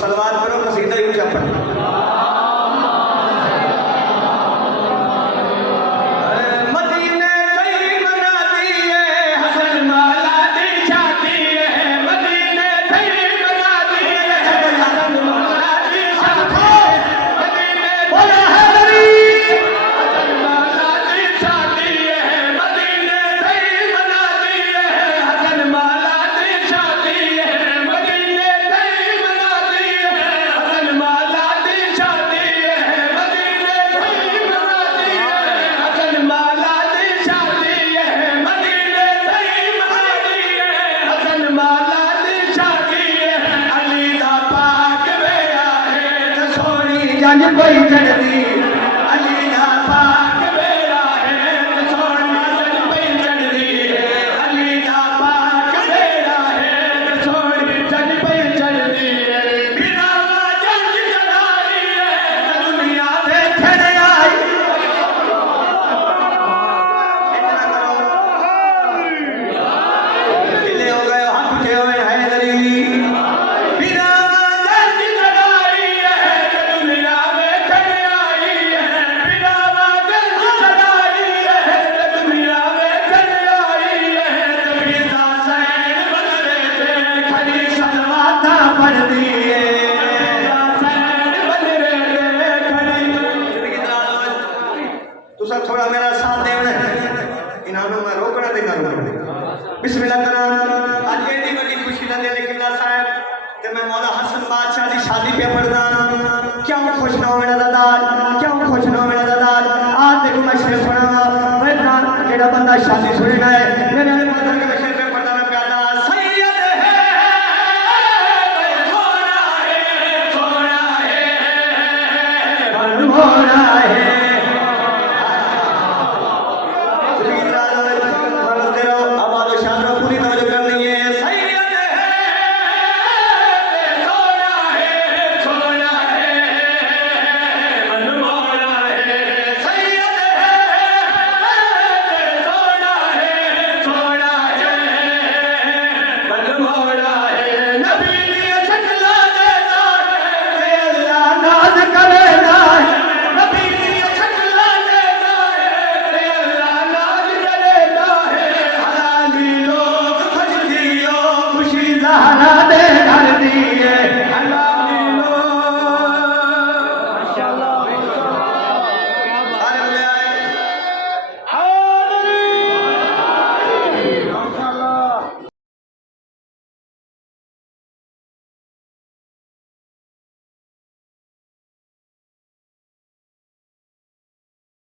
सलवार करो कसीदा ही ऊंचा पढ़ो। जंज कोई चढ़दी अली दा पाक बेड़ा है सोनी जंज कोई चढ़दी अली दा पाक बेड़ा है सोनी जंज कोई चढ़दी बिना जंज चढ़ाई है दुनिया देखण आई। किले हो गए हाथ उठे हुए हैदरी थोड़ा मेरा साथ देना इन्होंने मैं रोकना देना बिस्मिल्लाह करा आज एडी बड़ी खुशी का दिन किला साहब ते मैं मौला हसन बादशाह की शादी पे पढ़दा क्यों खुश ना हो मेरा दादा क्यों खुश ना हो मेरा दादा आज देखो मैं शेर सुनावा वरना केड़ा बंदा शादी सुनना है